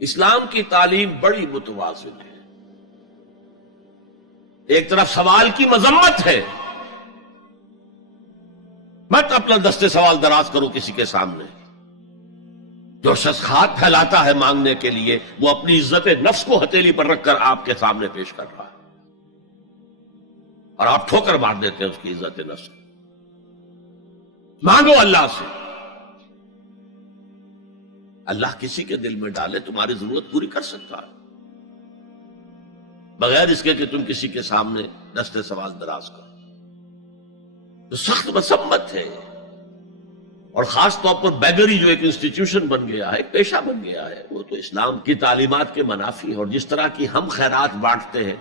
اسلام کی تعلیم بڑی متوازن ہے. ایک طرف سوال کی مذمت ہے، مت اپنا دستے سوال دراز کرو کسی کے سامنے. جو شخص ہاتھ پھیلاتا ہے مانگنے کے لیے، وہ اپنی عزت نفس کو ہتھیلی پر رکھ کر آپ کے سامنے پیش کر رہا ہے، اور آپ ٹھوکر مار دیتے ہیں اس کی عزت نفس کو. مانگو اللہ سے، اللہ کسی کے دل میں ڈالے تمہاری ضرورت پوری کر سکتا ہے، بغیر اس کے کہ تم کسی کے سامنے دستے سوال دراز کرو. تو سخت مذمت ہے. اور خاص طور پر بیگری جو ایک انسٹیٹیوشن بن گیا ہے، ایک پیشہ بن گیا ہے، وہ تو اسلام کی تعلیمات کے منافی ہے. اور جس طرح کی ہم خیرات بانٹتے ہیں،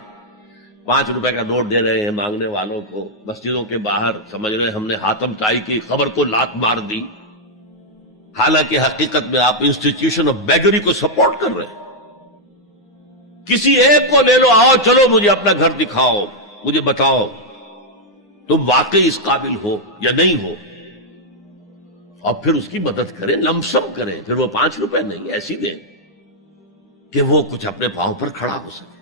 5 روپے کا نوٹ دے رہے ہیں مانگنے والوں کو، مسجدوں کے باہر سمجھ رہے ہم نے حاتم طائی کی خبر کو لات مار دی، حالانکہ حقیقت میں آپ انسٹیٹیوشن آف بیگری کو سپورٹ کر رہے ہیں. کسی ایک کو لے لو، آؤ چلو مجھے اپنا گھر دکھاؤ، مجھے بتاؤ تم واقعی اس قابل ہو یا نہیں ہو، اور پھر اس کی مدد کریں، لمسم کریں. پھر وہ 5 روپے نہیں ایسی دیں کہ وہ کچھ اپنے پاؤں پر کھڑا ہو سکے.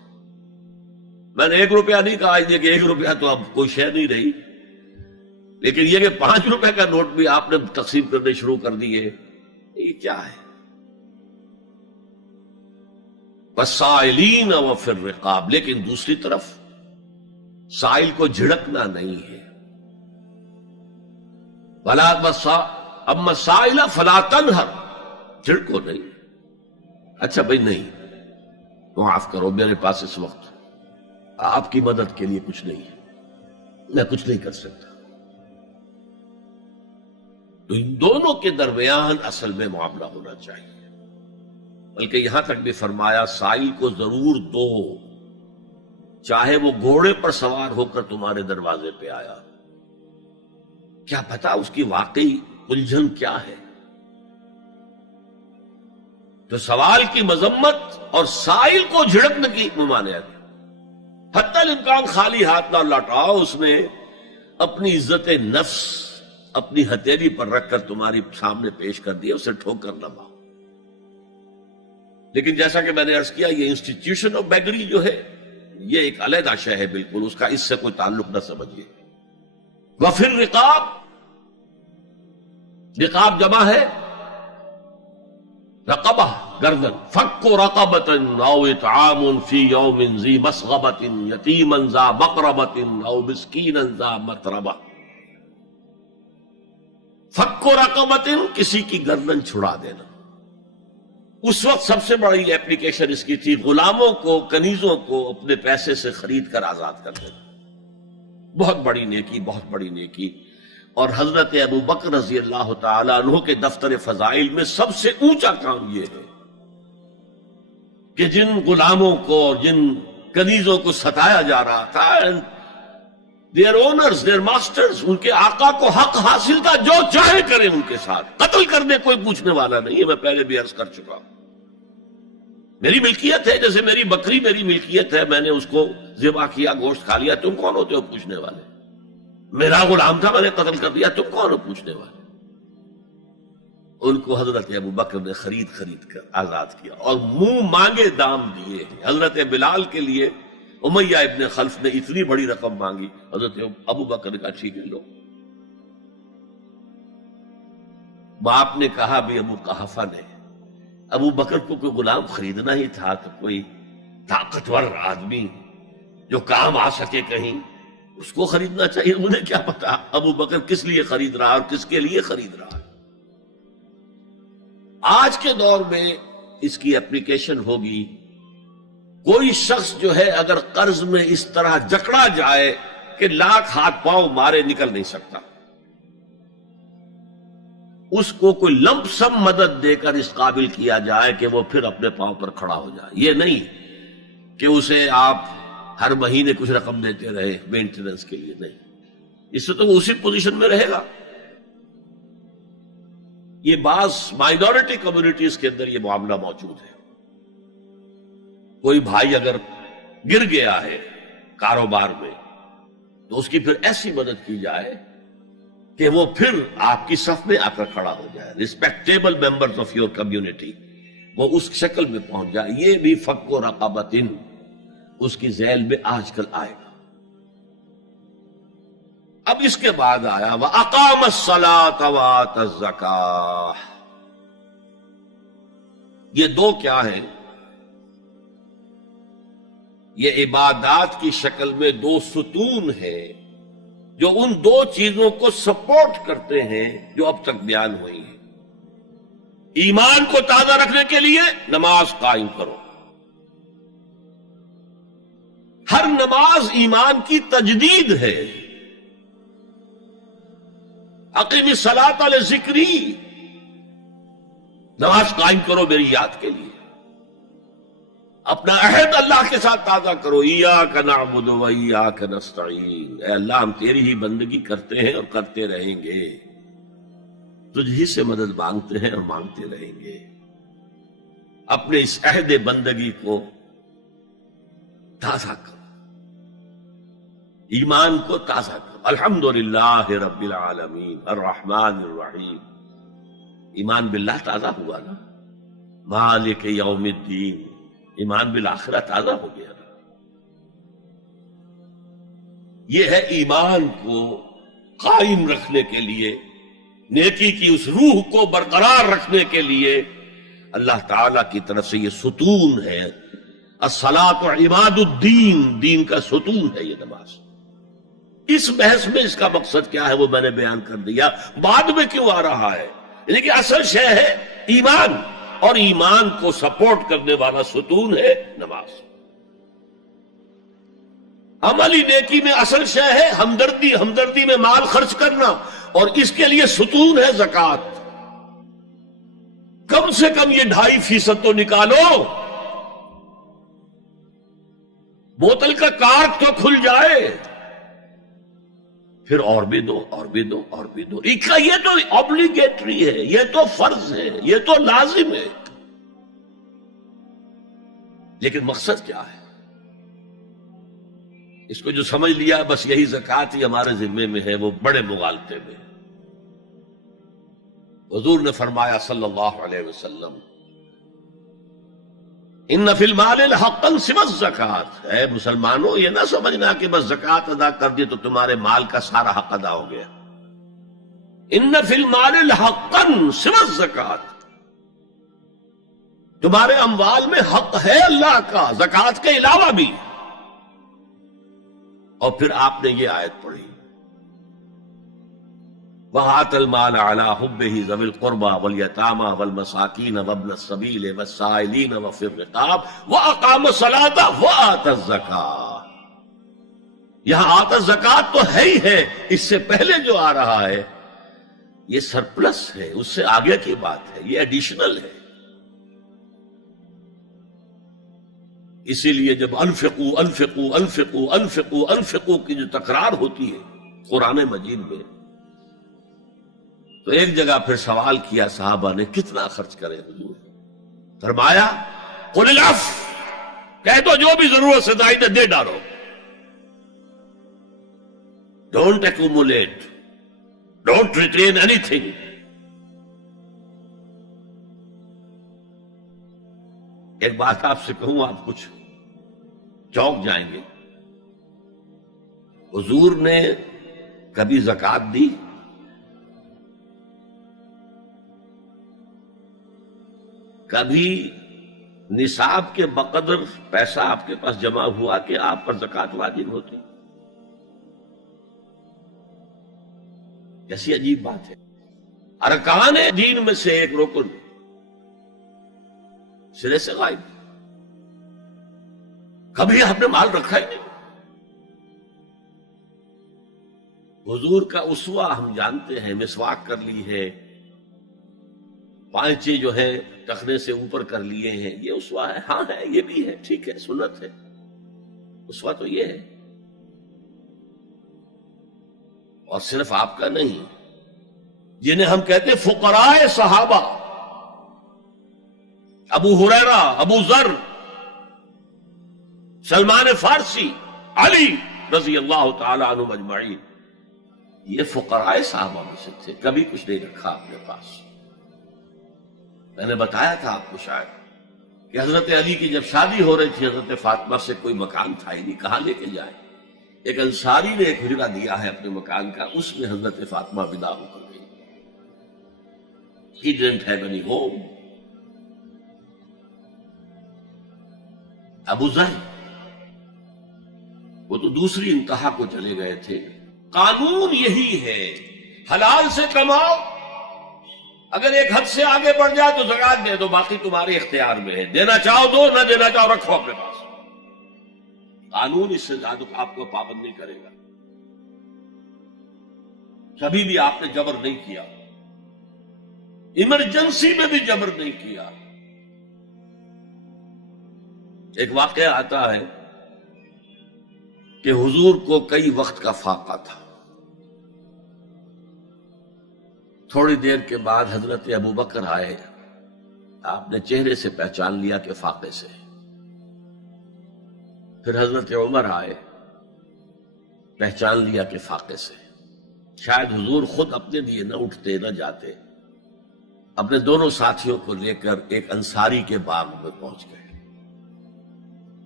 میں نے 1 روپیہ نہیں کہا، یہ کہ 1 روپیہ تو اب کوئی شے نہیں رہی، لیکن یہ کہ 5 روپے کا نوٹ بھی آپ نے تقسیم کرنے شروع کر دیے، یہ کیا ہے؟ والسائلین وفی الرقاب. لیکن دوسری طرف سائل کو جھڑکنا نہیں ہے. اما السائل فلا تنہر، جھڑکو نہیں. اچھا بھائی نہیں، معاف کرو، میرے پاس اس وقت آپ کی مدد کے لیے کچھ نہیں ہے، میں کچھ نہیں کر سکتا. تو ان دونوں کے درمیان اصل میں معاملہ ہونا چاہیے. بلکہ یہاں تک بھی فرمایا سائل کو ضرور دو، چاہے وہ گھوڑے پر سوار ہو کر تمہارے دروازے پہ آیا. کیا پتا اس کی واقعی الجھن کیا ہے. تو سوال کی مذمت اور سائل کو جھڑکنے کی ممانعت. حتی الامکان خالی ہاتھ نہ لوٹاؤ، اس نے اپنی عزت نفس اپنی ہتھیلی پر رکھ کر تمہاری سامنے پیش کر دیا، اسے ٹھوکر نہ مارو. لیکن جیسا کہ میں نے عرض کیا، یہ انسٹیٹیوشن آف بیگری جو ہے یہ ایک علیحدہ شے ہے، بالکل اس کا اس سے کوئی تعلق نہ سمجھیے. وفی الرقاب، رقاب جمع ہے رقبہ، گردن. فک رقبۃ او اطعام فی یوم ذی مسغبۃ یتیما ذا مقربۃ او مسکینا ذا متربہ. فک رقبۃ، کسی کی گردن چھڑا دینا. اس وقت سب سے بڑی اپلیکیشن اس کی تھی غلاموں کو، کنیزوں کو اپنے پیسے سے خرید کر آزاد کر دینا. بہت بڑی نیکی، بہت بڑی نیکی. اور حضرت ابو بکر رضی اللہ تعالیٰ عنہ کے دفتر فضائل میں سب سے اونچا کام یہ ہے کہ جن غلاموں کو اور جن کنیزوں کو ستایا جا رہا تھا، دیئر اونرز، دیئر ماسٹرز، ان کے آقا کو حق حاصل تھا، جو چاہے کریں ان کے ساتھ، قتل کرنے کوئی پوچھنے والا نہیں ہے. میں پہلے بھی عرض کر چکا ہوں، میری ملکیت ہے، جیسے میری بکری میری ملکیت ہے، میں نے اس کو ذبح کیا، گوشت کھا لیا، تم کون ہوتے ہو پوچھنے والے؟ میرا غلام تھا، میں نے قتل کر دیا، تم کون ہو پوچھنے والے؟ ان کو حضرت ابو بکر نے خرید کر آزاد کیا اور منہ مانگے دام دیے. حضرت بلال کے لیے امیہ ابن خلف نے اتنی بڑی رقم مانگی، حضرت ابو بکر نے کہا ٹھیک ہے لو. باپ نے کہا بھی ابو قحافہ نے، ابو بکر کو کوئی غلام خریدنا ہی تھا تو کوئی طاقتور آدمی جو کام آ سکے کہیں، اس کو خریدنا چاہیے. مجھے کیا پتا ابو بکر کس لیے خرید رہا اور کس کے لیے خرید رہا. آج کے دور میں اس کی اپلیکیشن ہوگی. کوئی شخص جو ہے اگر قرض میں اس طرح جکڑا جائے کہ لاکھ ہاتھ پاؤں مارے نکل نہیں سکتا، اس کو کوئی لمپ سم مدد دے کر اس قابل کیا جائے کہ وہ پھر اپنے پاؤں پر کھڑا ہو جائے. یہ نہیں کہ اسے آپ ہر مہینے کچھ رقم دیتے رہے مینٹیننس کے لیے، نہیں، اس سے تو وہ اسی پوزیشن میں رہے گا. یہ بعض مائنورٹی کمیونٹیز کے اندر یہ معاملہ موجود ہے. کوئی بھائی اگر گر گیا ہے کاروبار میں تو اس کی پھر ایسی مدد کی جائے کہ وہ پھر آپ کی صف میں آ کر کھڑا ہو جائے. Respectable members of your community وہ اس شکل میں پہنچ جائے. یہ بھی فک و رقبتن اس کی ذیل میں آج کل آئے گا. اب اس کے بعد آیا وَأَقَامَ الصَّلَاةَ وَآتَى الزَّكَاةَ. یہ دو کیا ہیں؟ یہ عبادات کی شکل میں دو ستون ہیں جو ان دو چیزوں کو سپورٹ کرتے ہیں جو اب تک بیان ہوئی ہیں. ایمان کو تازہ رکھنے کے لیے نماز قائم کرو. ہر نماز ایمان کی تجدید ہے. اقیم الصلاۃ لذکری، نماز قائم کرو میری یاد کے لیے. اپنا عہد اللہ کے ساتھ تازہ کرو. ایاک نعبد و ایاک نستعین، اے اللہ ہم تیری ہی بندگی کرتے ہیں اور کرتے رہیں گے، تجھ ہی سے مدد مانگتے ہیں اور مانگتے رہیں گے. اپنے اس عہد بندگی کو تازہ کرو، ایمان کو تازہ کرو. الحمدللہ رب العالمین الرحمن الرحیم. ایمان باللہ تازہ ہوا نا. مالک یوم الدین، ایمان بالآخرہ تازہ ہو گیا نا. یہ ہے ایمان کو قائم رکھنے کے لیے، نیکی کی اس روح کو برقرار رکھنے کے لیے اللہ تعالی کی طرف سے یہ ستون ہے. الصلاۃ عماد الدین، دین کا ستون ہے یہ نماز. اس بحث میں اس کا مقصد کیا ہے وہ میں نے بیان کر دیا. بعد میں کیوں آ رہا ہے؟ لیکن اصل شے ہے ایمان، اور ایمان کو سپورٹ کرنے والا ستون ہے نماز. عملی نیکی میں اصل شے ہے ہمدردی، ہمدردی میں مال خرچ کرنا، اور اس کے لیے ستون ہے زکوٰۃ. کم سے کم یہ 2.5% تو نکالو، بوتل کا کارک تو کھل جائے، پھر اور بھی دو اور بھی دو اور بھی دو. یہ تو obligatory ہے، یہ تو فرض ہے، یہ تو لازم ہے. لیکن مقصد کیا ہے؟ اس کو جو سمجھ لیا بس یہی زکوٰۃ ہی ہمارے ذمے میں ہے، وہ بڑے مغالطے میں. حضور نے فرمایا صلی اللہ علیہ وسلم ان فی المال حقا سوى الزکوٰۃ. اے مسلمانوں یہ نہ سمجھنا کہ بس زکوٰۃ ادا کر دی تو تمہارے مال کا سارا حق ادا ہو گیا. ان فی المال حقا سوى الزکوٰۃ، تمہارے اموال میں حق ہے اللہ کا زکوٰۃ کے علاوہ بھی. اور پھر آپ نے یہ آیت پڑھی وَآتَى الْمَالَ عَلَىٰ حُبِّهِ ذَوِي الْقُرْبَىٰ وَالْيَتَامَىٰ وَالْمَسَاكِينَ وَابْنَ السَّبِيلِ وَالسَّائِلِينَ وَفِي الرِّقَابِ وَأَقَامَ الصَّلَاةَ وَآتَى الزَّكَاةَ. یہاں آتا زکوٰۃ تو ہے ہی ہے، اس سے پہلے جو آ رہا ہے یہ سرپلس ہے، اس سے آگے کی بات ہے، یہ ایڈیشنل ہے. اسی لیے جب انفقوا انفقوا انفقوا انفقوا انفقوا کی جو تکرار ہوتی ہے قرآن مجید میں، تو ایک جگہ پھر سوال کیا صحابہ نے کتنا خرچ کرے حضور؟ فرمایا قل العفو، کہہ دو جو بھی ضرورت سے زائد دے ڈالو. Don't accumulate, don't retain any thing. ایک بات آپ سے کہوں، آپ کچھ چونک جائیں گے. حضور نے کبھی زکوٰۃ دی؟ کبھی نصاب کے بقدر پیسہ آپ کے پاس جمع ہوا کہ آپ پر زکوٰۃ واجب ہوتی؟ کیسی عجیب بات ہے. ارکان دین میں سے ایک رکن سرے سے غائب. کبھی آپ نے مال رکھا ہی نہیں. حضور کا اسوہ ہم جانتے ہیں، مسواک کر لی ہے، پانچے جو ہے ٹخنے سے اوپر کر لیے ہیں، یہ اسوہ ہے. ہاں ہے، یہ بھی ہے، ٹھیک ہے، سنت ہے. اسوہ تو یہ ہے. اور صرف آپ کا نہیں، جنہیں ہم کہتے ہیں فقراء صحابہ، ابو ہریرہ، ابو ذر، سلمان فارسی، علی رضی اللہ تعالی عنہ اجمعین، یہ فقراء صحابہ میں سے تھے. کبھی کچھ نہیں رکھا اپنے پاس. میں نے بتایا تھا آپ کو شاید کہ حضرت علی کی جب شادی ہو رہی تھی حضرت فاطمہ سے، کوئی مکان تھا ہی نہیں، کہاں لے کے جائے؟ ایک انصاری نے ایک حجرہ دیا ہے اپنے مکان کا، اس میں حضرت فاطمہ ودا ہو کر گئی. He didn't have any home. ابو ذر وہ تو دوسری انتہا کو چلے گئے تھے. قانون یہی ہے، حلال سے کماؤ، اگر ایک حد سے آگے بڑھ جائے تو زکات دے دو، باقی تمہارے اختیار میں ہے، دینا چاہو دو، نہ دینا چاہو رکھو اپنے پاس. قانون اس سے زیادہ آپ کو پابند نہیں کرے گا. کبھی بھی آپ نے جبر نہیں کیا، ایمرجنسی میں بھی جبر نہیں کیا. ایک واقعہ آتا ہے کہ حضور کو کئی وقت کا فاقہ تھا. تھوڑی دیر کے بعد حضرت ابو بکر آئے، آپ نے چہرے سے پہچان لیا کہ فاقے سے. پھر حضرت عمر آئے، پہچان لیا کہ فاقے سے. شاید حضور خود اپنے لیے نہ اٹھتے نہ جاتے، اپنے دونوں ساتھیوں کو لے کر ایک انصاری کے باغ میں پہنچ گئے.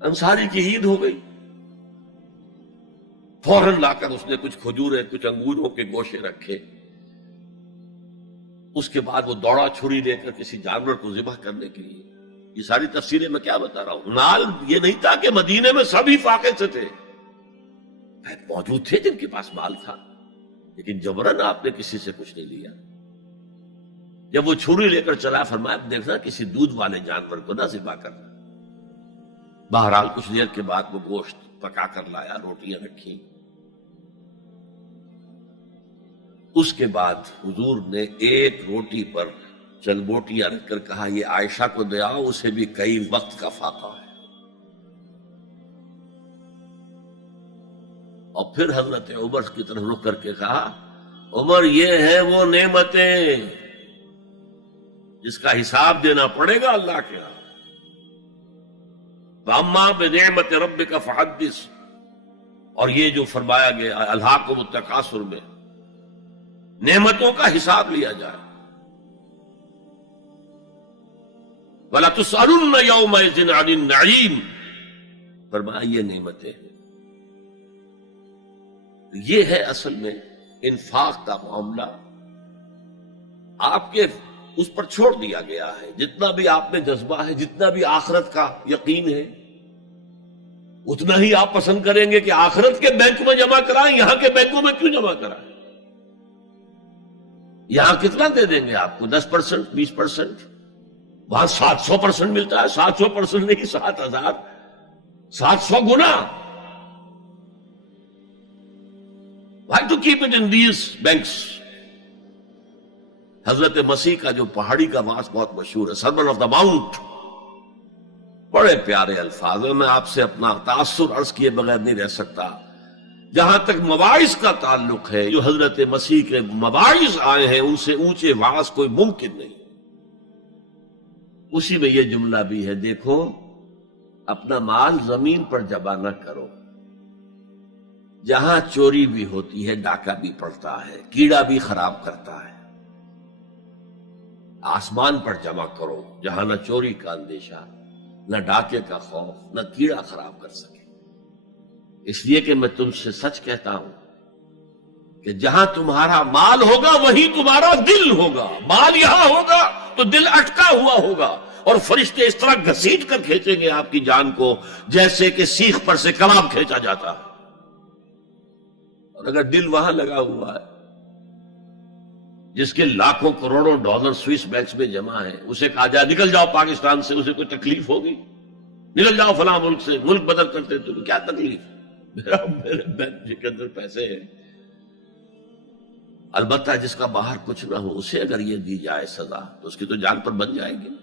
انصاری کی عید ہو گئی، فوراً لا کر اس نے کچھ کھجوریں کچھ انگوروں کے گوشے رکھے. اس کے بعد وہ دوڑا چھری لے کر کسی جانور کو ذبح کرنے کے لیے. یہ ساری تفسیریں میں کیا بتا رہا ہوں. مال یہ نہیں تھا کہ مدینے میں سبھی فاقے سے تھے، موجود تھے جن کے پاس مال تھا، لیکن جبرن آپ نے کسی سے کچھ نہیں لیا. جب وہ چھری لے کر چلا، فرمایا دیکھنا کسی دودھ والے جانور کو نہ ذبح کرنا. بہرحال کچھ دیر کے بعد وہ گوشت پکا کر لایا، روٹیاں رکھی. اس کے بعد حضور نے ایک روٹی پر چند بوٹیاں رکھ کر کہا یہ عائشہ کو دے آؤ، اسے بھی کئی وقت کا فاقہ ہے. اور پھر حضرت عمر کی طرف رخ کر کے کہا عمر یہ ہیں وہ نعمتیں جس کا حساب دینا پڑے گا اللہ کے ہاں. فَأَمَّا بِنِعْمَةِ رَبِّكَ فَحَدِّثْ، اور یہ جو فرمایا گیا الہاکم التکاثر میں نعمتوں کا حساب لیا جائے. وَلَا تُسْأَلُنَّ يَوْمَئِذٍ عَنِ النَّعِيمِ، فرمایا یہ نعمتیں ہیں. یہ ہے اصل میں انفاق کا معاملہ. آپ کے اس پر چھوڑ دیا گیا ہے. جتنا بھی آپ میں جذبہ ہے، جتنا بھی آخرت کا یقین ہے، اتنا ہی آپ پسند کریں گے کہ آخرت کے بینک میں جمع کرائیں، یہاں کے بینکوں میں کیوں جمع کرائیں. یہاں کتنا دے دیں گے آپ کو؟ 10%، 20%. وہاں 700% ملتا ہے. 700% نہیں، 7,000، 700 گنا. Why to keep it in these banks؟ حضرت مسیح کا جو پہاڑی کا واس بہت مشہور ہے، سرمن آف دا ماؤنٹ، بڑے پیارے الفاظ ہیں. میں آپ سے اپنا تاثر عرض کیے بغیر نہیں رہ سکتا. جہاں تک مواعظ کا تعلق ہے، جو حضرت مسیح کے مواعظ آئے ہیں ان سے اونچے واعظ کوئی ممکن نہیں. اسی میں یہ جملہ بھی ہے، دیکھو اپنا مال زمین پر جمع نہ کرو. جہاں چوری بھی ہوتی ہے ڈاکہ بھی پڑتا ہے، کیڑا بھی خراب کرتا ہے. آسمان پر جمع کرو جہاں نہ چوری کا اندیشہ، نہ ڈاکے کا خوف، نہ کیڑا خراب کر سکے. اس لیے کہ میں تم سے سچ کہتا ہوں کہ جہاں تمہارا مال ہوگا وہیں تمہارا دل ہوگا. مال یہاں ہوگا تو دل اٹکا ہوا ہوگا، اور فرشتے اس طرح گھسیٹ کر کھینچیں گے آپ کی جان کو جیسے کہ سیخ پر سے کباب کھینچا جاتا ہے. اور اگر دل وہاں لگا ہوا ہے جس کے لاکھوں کروڑوں ڈالر سوئس بینکس میں جمع ہیں، اسے کہا جائے نکل جاؤ پاکستان سے، اسے کوئی تکلیف ہوگی؟ نکل جاؤ فلاں ملک سے، ملک بدل کرتے تو کیا تکلیف؟ میرے بینک کے اندر پیسے ہیں. البتہ جس کا باہر کچھ نہ ہو اسے اگر یہ دی جائے سزا تو اس کی تو جان پر بن جائے گی.